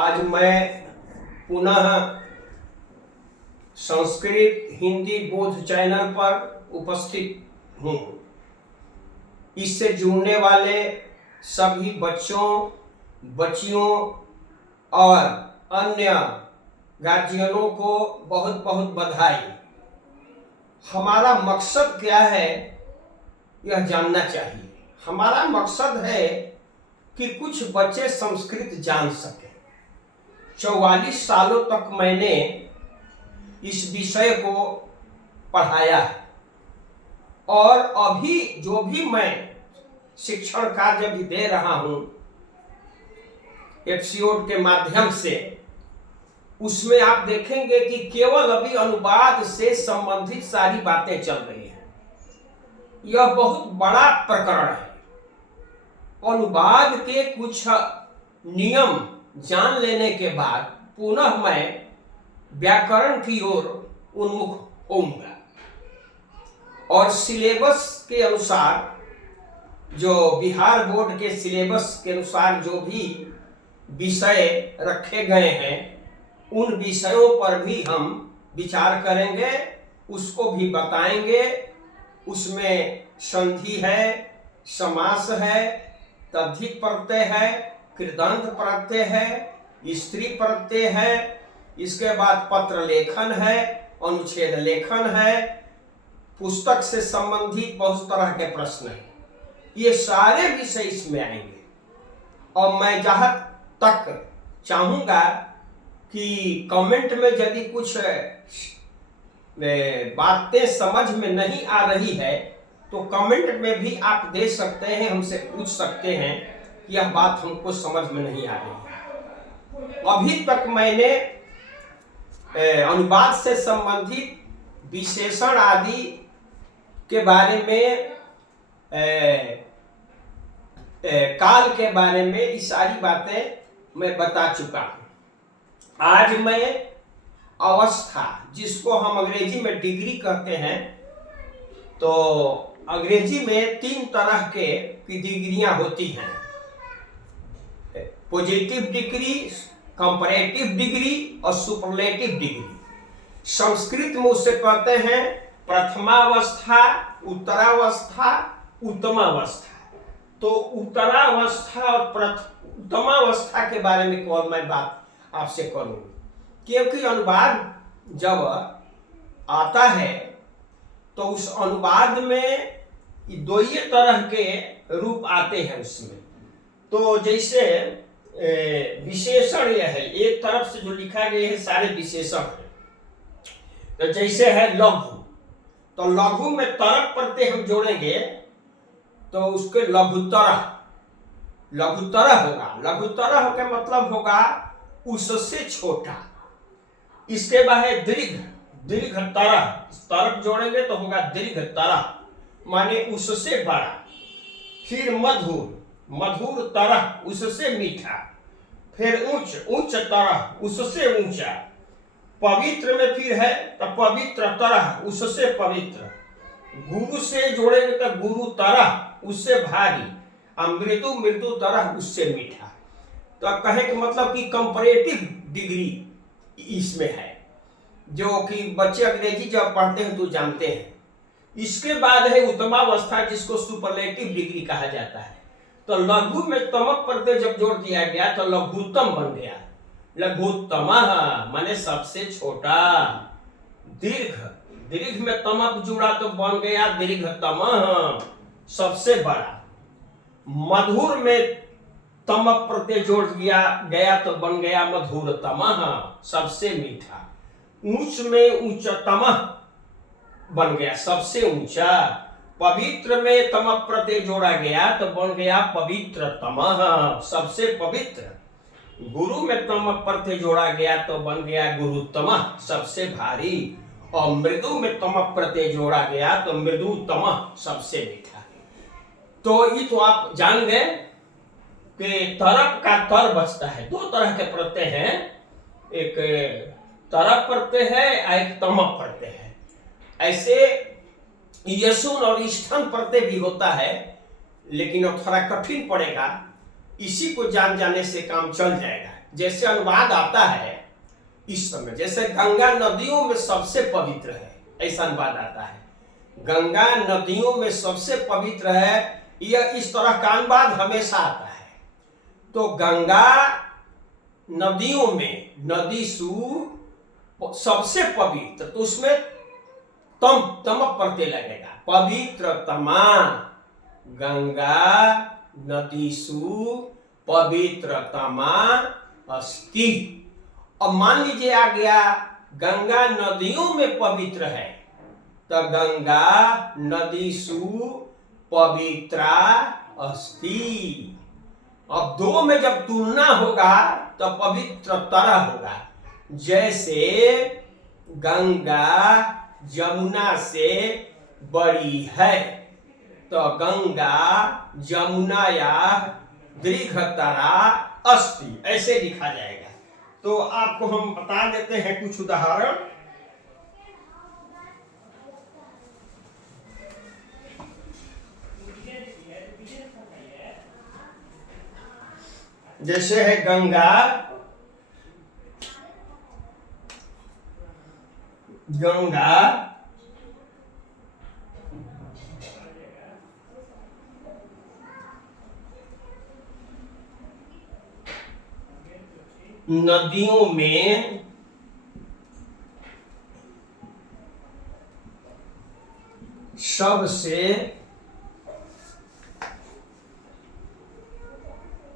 आज मैं पुनः संस्कृत हिंदी बोध चैनल पर उपस्थित हूँ। इससे जुड़ने वाले सभी बच्चों, बच्चियों और अन्य गार्जियनों को बहुत बहुत बधाई। हमारा मकसद क्या है यह जानना चाहिए। हमारा मकसद है कि कुछ बच्चे संस्कृत जान सकें। 44 सालों तक मैंने इस विषय को पढ़ाया है और अभी जो भी मैं शिक्षण कार्य भी दे रहा हूं एपिसोड के माध्यम से, उसमें आप देखेंगे कि केवल अभी अनुवाद से संबंधित सारी बातें चल रही हैं। यह बहुत बड़ा प्रकरण है। अनुवाद के कुछ नियम जान लेने के बाद पुनः मैं व्याकरण की ओर उन्मुख होऊंगा और सिलेबस के अनुसार, जो बिहार बोर्ड के सिलेबस के अनुसार जो भी विषय रखे गए हैं उन विषयों पर भी हम विचार करेंगे, उसको भी बताएंगे। उसमें संधि है, समास है, तद्धित प्रत्यय है, कृदंत प्रत्यय है, स्त्री प्रत्यय है, इसके बाद पत्र लेखन है, अनुच्छेद लेखन है, पुस्तक से संबंधित बहुत तरह के प्रश्न हैं। ये सारे विषय इसमें आएंगे और मैं जहां तक चाहूंगा कि कमेंट में यदि कुछ बातें समझ में नहीं आ रही है तो कमेंट में भी आप दे सकते हैं, हमसे पूछ सकते हैं कि यह बात हमको समझ में नहीं आ रही है। अभी तक मैंने अनुवाद से संबंधित विशेषण आदि के बारे में, काल के बारे में, ये सारी बातें मैं बता चुका हूं। आज मैं अवस्था, जिसको हम अंग्रेजी में डिग्री कहते हैं, तो अंग्रेजी में 3 तरह के डिग्रियां होती हैं। पॉजिटिव डिग्री, कंपैरेटिव डिग्री और सुपरलेटिव डिग्री। संस्कृत में उसे कहते हैं प्रथमावस्था, उत्तरावस्था, उत्तमावस्था। तो उत्तरावस्था और उत्तमावस्था के बारे में कौन मैं बात आपसे करूंगी, क्योंकि अनुवाद जब आता है तो उस अनुवाद में 2 तरह के रूप आते हैं उसमें। तो जैसे विशेषण यह है, एक तरफ से जो लिखा गया है सारे विशेषण है। तो जैसे है लघु, तो लघु में तरक प्रत्यय हम जोड़ेंगे तो उसके लघुतरह, लघुतरह होगा। लघुतरह का मतलब होगा उससे छोटा। इसके बाद है दीर्घ, दीर्घ तरह, तरक जोड़ेंगे तो होगा दीर्घ तरह, माने उससे बड़ा। फिर मधुर, मधुर तरह, उससे मीठा। फिर उच्च, उच्च तरह, उससे ऊंचा। पवित्र में फिर है तो पवित्र तरह, उससे पवित्र। गुरु से जोड़ेंगे तो गुरु तरह, उससे भारी। मृदु, मृदु तरह, उससे मीठा। तो कहे कि मतलब कि कंपैरेटिव डिग्री इसमें है, जो कि बच्चे अंग्रेजी जब पढ़ते हैं तो जानते हैं। इसके बाद है उत्तमावस्था, जिसको सुपरलेटिव डिग्री कहा जाता है। तो लघु में तमक प्रत्यय जब जोड़ दिया गया तो लघुत्तम बन गया। लघुत्तमः माने सबसे छोटा। दीर्घ, दीर्घ में तमक जुड़ा तो बन गया दीर्घतमः, सबसे बड़ा। मधुर में तमक प्रत्यय जोड़ दिया गया तो बन गया मधुरतमः, सबसे मीठा। ऊंच में उच्चतमः बन गया, सबसे ऊंचा। पवित्र में तमक प्रत्यय जोड़ा गया तो बन गया पवित्रतमः, सबसे पवित्र। गुरु में तमक प्रत्यय जोड़ा गया तो बन गया गुरुतमः, सबसे भारी। और मृदु में तमक प्रत्यय जोड़ा गया तो मृदुतमः, सबसे मीठा। तो ये तो आप जान गए कि तरप का तर बचता है। 2 तरह के प्रत्यय हैं, एक तरप प्रत्यय है और एक तमक प्रत्यय है। ऐसे यशुन और स्थन प्रत्यय भी होता है, लेकिन अब थोड़ा कठिन पड़ेगा। इसी को जान जाने से काम चल जाएगा। जैसे अनुवाद आता है इस समय, जैसे गंगा नदियों में सबसे पवित्र है, ऐसा अनुवाद आता है, गंगा नदियों में सबसे पवित्र है, यह इस तरह का अनुवाद हमेशा आता है। तो गंगा नदियों में नदी सु सबसे पवित्र, तो उसमें तम प्रत्यय लगेगा, पवित्रतमा गंगा नदीसु पवित्रतमा अस्ति। अब मान लीजिए आ गया गंगा नदियों में पवित्र है, तो गंगा नदीसु पवित्रा अस्ति। अब दो में जब तुलना होगा तो पवित्रतर होगा। जैसे गंगा जमुना से बड़ी है, तो गंगा जमुनाया दीर्घतरा अस्ति, ऐसे लिखा जाएगा। तो आपको हम बता देते हैं कुछ उदाहरण। जैसे है गंगा नदियों में सबसे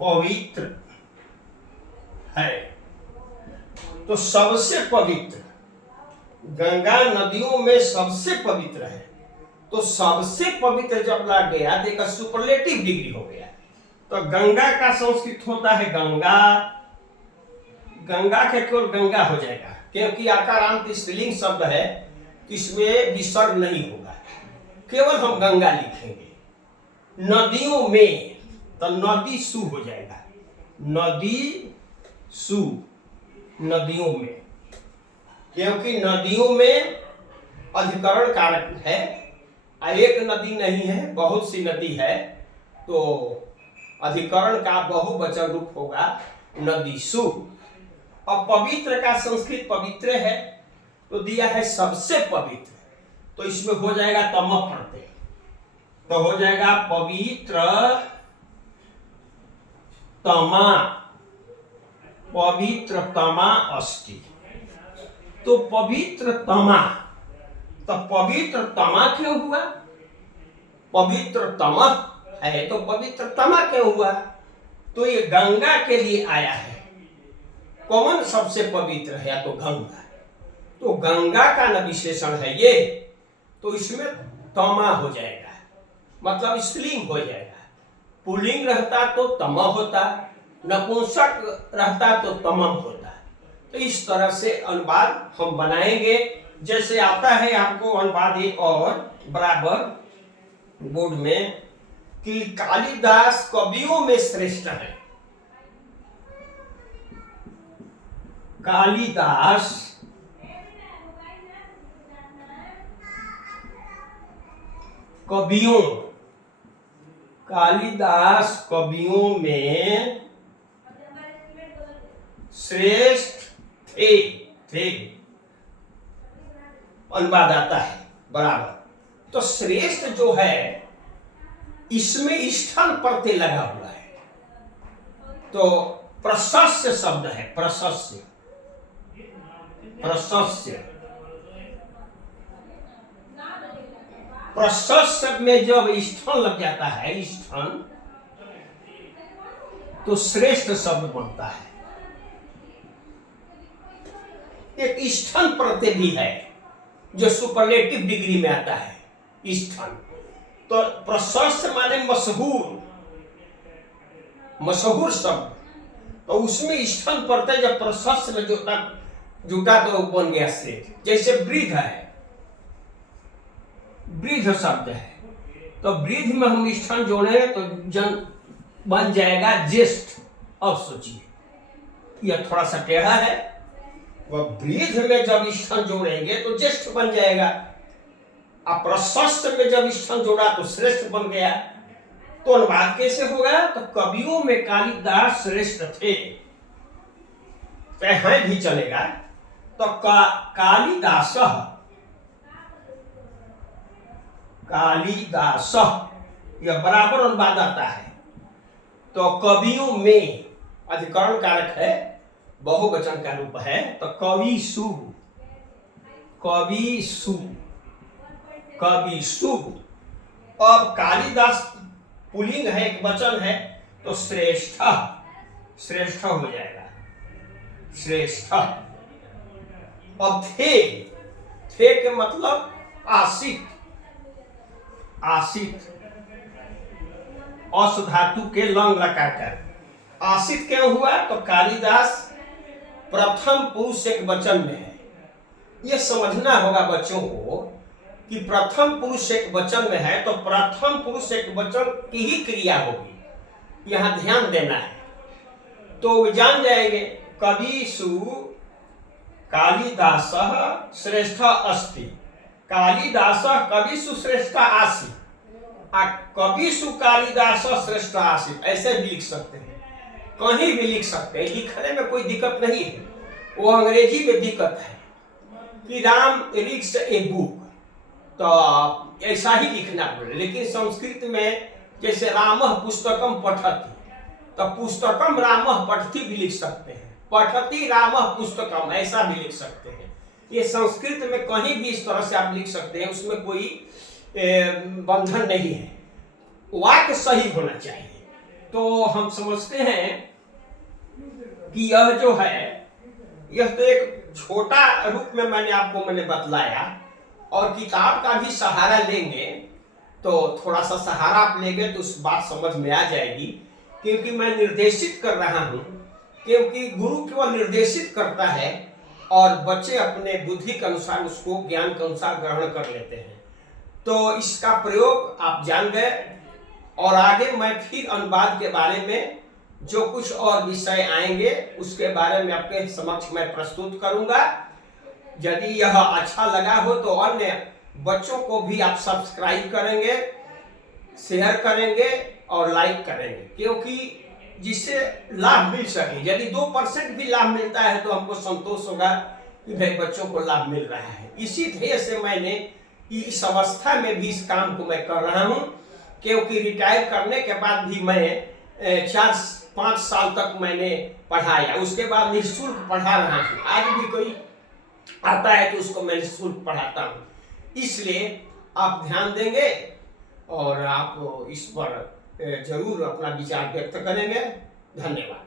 पवित्र है। तो सबसे पवित्र, गंगा नदियों में सबसे पवित्र है, तो सबसे पवित्र जब लग गया तो एक सुपरलेटिव डिग्री हो गया। तो गंगा का संस्कृत होता है गंगा, गंगा के केवल गंगा हो जाएगा, क्योंकि आकारांत स्त्रीलिंग शब्द है, इसमें विसर्ग नहीं होगा, केवल हम गंगा लिखेंगे। नदियों में तो नदी सु हो जाएगा, नदी सु, नदियों में, क्योंकि नदियों में अधिकरण कारक है, एक नदी नहीं है, बहुत सी नदी है, तो अधिकरण का बहुवचन रूप होगा नदी सु। अब पवित्र का संस्कृत पवित्र है, तो दिया है सबसे पवित्र, तो इसमें हो जाएगा तम प्रत्यय, तो हो जाएगा पवित्र तमा, पवित्रतमा अस्ति। तो पवित्रतमा, तो पवित्रतमा क्यों हुआ? पवित्रतमा है तो पवित्रतमा क्यों हुआ? तो ये गंगा के लिए आया है। कौन सबसे पवित्र है? या तो गंगा, तो गंगा का न विशेषण है ये, तो इसमें तमा हो जाएगा, मतलब स्त्रीलिंग हो जाएगा। पुल्लिंग रहता तो तमा होता, नपुंसक रहता तो तमम होता। तो इस तरह से अनुवाद हम बनाएंगे। जैसे आता है आपको अनुवाद एक और बराबर बोर्ड में कि कालिदास कवियों में श्रेष्ठ है। कालिदास कवियों, कालिदास कवियों में श्रेष्ठ थे अनुवाद आता है बराबर। तो श्रेष्ठ जो है इसमें स्थल प्रत्यय लगा हुआ है, तो प्रशस्य शब्द है, प्रशस्य, प्रशस्य, प्रशस्य में जब स्थल लग जाता है, स्थल, तो श्रेष्ठ शब्द बनता है। एक स्थल प्रत्यय भी है जो सुपरलेटिव डिग्री में आता है, स्थल। तो प्रशस्त माने मशहूर, मशहूर शब्द, तो उसमें स्थल प्रत्यय जब प्रशस्त में जुटा तो बन गया श्रेष्ठ। जैसे वृद्ध है, वृद्ध शब्द है, तो वृद्ध में हम स्थल जोड़े तो जन बन जाएगा ज्येष्ठ। अब सोचिए यह थोड़ा सा टेढ़ा है, वह वृद्ध में जब स्थल जोड़ेंगे तो ज्येष्ठ बन जाएगा, अब प्रशस्त में जब स्थल जोड़ा तो श्रेष्ठ बन गया। तो अनुवाद कैसे होगा? तो कवियों में कालिदास श्रेष्ठ थे। चाहे हैं भी चलेगा। तो कालिदास, कालिदास यह बराबर अनुवाद आता है। तो कवियों में अधिकरण कारक है, बहुवचन का रूप है। तो कविसु, कविसु, कविसु। अब कालिदास पुल्लिंग है, एक वचन है, तो श्रेष्ठ, श्रेष्ठ हो जाएगा, श्रेष्ठ। अब थे के मतलब आशिक, आशिक, अस धातु के लंग लकार कर आशिक क्यों हुआ? तो कालिदास प्रथम पुरुष एक वचन में है। यह समझना होगा बच्चों को कि प्रथम पुरुष एक वचन में है तो प्रथम पुरुष एक वचन की ही क्रिया होगी, यहां ध्यान देना है। तो जान जाएंगे कविसु कालिदास श्रेष्ठ अस्ति, कालिदास कविसु श्रेष्ठ आसी, कविसु कालिदास श्रेष्ठ आसी, ऐसे भी लिख सकते हैं, कहीं भी लिख सकते हैं, लिखने में कोई दिक्कत नहीं है। वो अंग्रेजी में दिक्कत है कि राम रीड्स ए बुक, तो ऐसा ही लिखना पड़े। लेकिन संस्कृत में जैसे रामः पुस्तकम पठति, तो पुस्तकम रामः पठति भी लिख सकते हैं, पठति रामः पुस्तकम ऐसा भी लिख सकते हैं। ये संस्कृत में कहीं भी इस तरह से आप लिख सकते हैं, उसमें कोई बंधन नहीं है, वाक्य सही होना चाहिए। तो हम समझते हैं कि यह जो है, यह तो एक छोटा रूप में मैंने बतलाया, और किताब का भी सहारा लेंगे तो थोड़ा सा सहारा आप लेंगे तो उस बात समझ में आ जाएगी। क्योंकि मैं निर्देशित कर रहा हूं, क्योंकि गुरु केवल निर्देशित करता है और बच्चे अपने बुद्धि के अनुसार उसको ज्ञान के अनुसार ग्रहण कर लेते हैं। तो इसका प्रयोग आप जान गए, और आगे मैं फिर अनुवाद के बारे में जो कुछ और विषय आएंगे उसके बारे में आपके समक्ष मैं प्रस्तुत करूंगा। यदि यह अच्छा लगा हो तो अन्य बच्चों को भी आप सब्सक्राइब करेंगे, शेयर करेंगे और लाइक करेंगे, क्योंकि जिससे लाभ मिल सके। यदि 2% भी लाभ मिलता है तो हमको संतोष होगा कि भाई बच्चों को लाभ मिल रहा है। इसी ध्येय से मैंने इस अवस्था में भी इस काम को मैं कर रहा हूं, क्योंकि रिटायर करने के बाद भी मैं 4-5 साल तक मैंने पढ़ाया, उसके बाद निःशुल्क पढ़ा रहा हूँ। आज भी कोई आता है तो उसको मैं निःशुल्क पढ़ाता हूँ। इसलिए आप ध्यान देंगे और आप इस पर जरूर अपना विचार व्यक्त करेंगे। धन्यवाद।